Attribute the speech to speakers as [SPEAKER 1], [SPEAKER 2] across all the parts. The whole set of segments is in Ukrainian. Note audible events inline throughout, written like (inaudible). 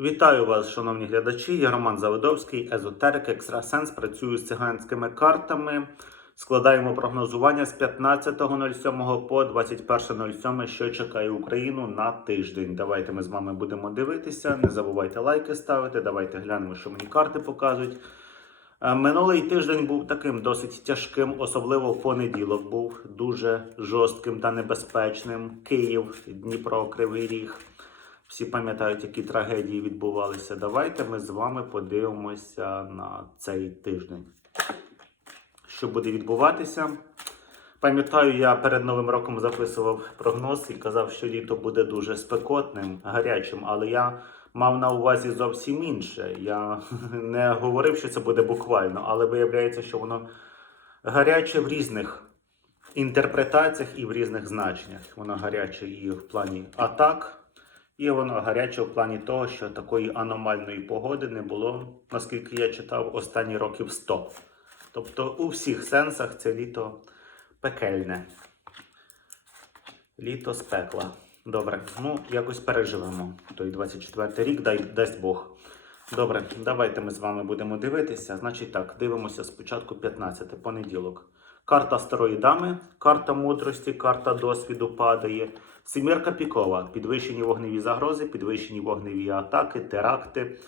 [SPEAKER 1] Вітаю вас, шановні глядачі. Я Роман Заводовський, езотерик, екстрасенс. Працюю з циганськими картами. Складаємо прогнозування з 15.07 по 21.07, що чекає Україну на тиждень. Давайте ми з вами будемо дивитися. Не забувайте лайки ставити. Давайте глянемо, що мені карти показують. Е, Минулий тиждень був таким досить тяжким, особливо в понеділок був дуже жорстким та небезпечним. Київ, Дніпро, Кривий Ріг. Всі пам'ятають, які трагедії відбувалися. Давайте ми з вами подивимося на цей тиждень. Що буде відбуватися? Пам'ятаю, я перед Новим роком записував прогноз і казав, що літо буде дуже спекотним, гарячим, але я мав на увазі зовсім інше. Я (laughs) не говорив, що це буде буквально, але виявляється, що воно гаряче в різних інтерпретаціях і в різних значеннях. Воно гаряче і в плані атак. І воно гаряче в плані того, що такої аномальної погоди не було, наскільки я читав, останні років 100. Тобто у всіх сенсах це літо пекельне. Літо з пекла. Добре, ну якось переживемо той 24 рік, дай дасть Бог. Добре, давайте ми з вами будемо дивитися. Значить так, дивимося спочатку 15 понеділок. Карта старої дами, карта мудрості, карта досвіду падає. Семірка пікова, підвищені вогневі загрози, підвищені вогневі атаки, теракти.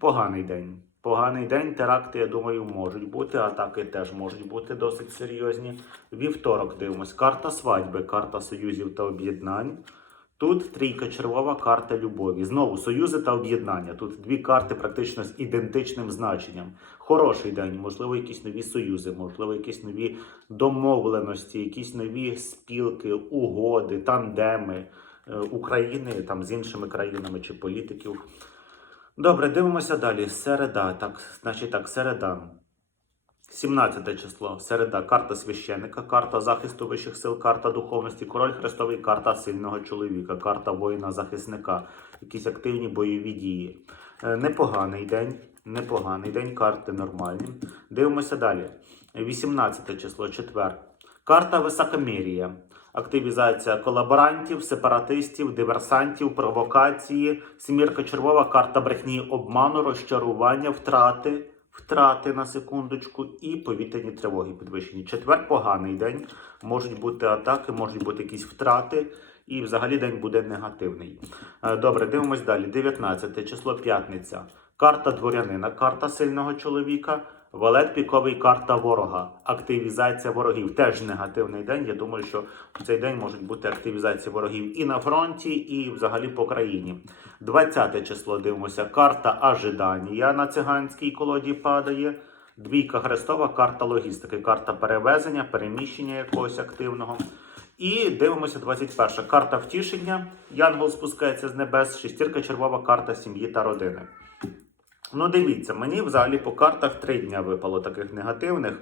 [SPEAKER 1] Поганий день. Поганий день, теракти, я думаю, можуть бути. Атаки теж можуть бути досить серйозні. Вівторок дивимось. Карта свадьби, карта союзів та об'єднань. Тут трійка червова, карта любові. Знову союзи та об'єднання. Тут дві карти практично з ідентичним значенням. Хороший день, можливо, якісь нові союзи, можливо, якісь нові домовленості, якісь нові спілки, угоди, тандеми е, України там з іншими країнами чи політиків. Добре, дивимося далі. Середа. Так, значить так, середа. 17 число, середа, карта священника, карта захисту вищих сил, карта духовності, король хрестовий, карта сильного чоловіка, карта воїна-захисника, якісь активні бойові дії. Е, Непоганий день, непоганий день, карти нормальні. Дивимося далі. 18 число, четвер. Карта високомірія. Активізація колаборантів, сепаратистів, диверсантів, провокації, сімірка червова, карта брехні, обману, розчарування, втрати, втрати на секундочку і повітряні тривоги підвищені. Четвер поганий день. Можуть бути атаки, можуть бути якісь втрати, і взагалі день буде негативний. Е, Добре, дивимось далі. 19 число п'ятниця. Карта дворянина, карта сильного чоловіка. Валет піковий карта ворога. Активізація ворогів. Теж негативний день. Я думаю, що в цей день можуть бути активізація ворогів і на фронті, і взагалі по країні. 20 число дивимося. Карта ожидання на циганській колоді падає. Двійка хрестова, карта логістики, карта перевезення, переміщення якогось активного. І дивимося 21. Карта втішення. Янгол спускається з небес. Шестірка червова карта сім'ї та родини. Ну, дивіться, мені взагалі по картах три дня випало таких негативних,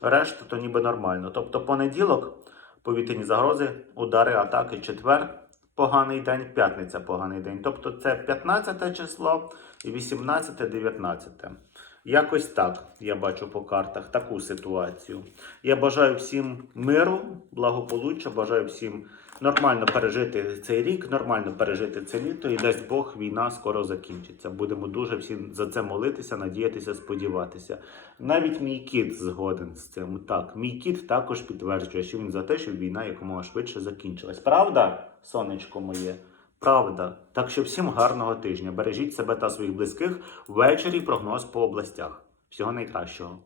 [SPEAKER 1] решта то ніби нормально. Тобто понеділок, повітряні загрози, удари, атаки, четвер, поганий день, п'ятниця поганий день. Тобто це 15 число і 18, 19. Якось так я бачу по картах таку ситуацію. Я бажаю всім миру, благополуччя, бажаю всім нормально пережити цей рік, нормально пережити це літо, і дасть Бог, війна скоро закінчиться. Будемо дуже всі за це молитися, надіятися, сподіватися. Навіть мій кіт згоден з цим. Так, мій кіт також підтверджує, що він за те, щоб війна якомога швидше закінчилась. Правда, сонечко моє? Правда. Так що всім гарного тижня. Бережіть себе та своїх близьких. Ввечері прогноз по областях. Всього найкращого.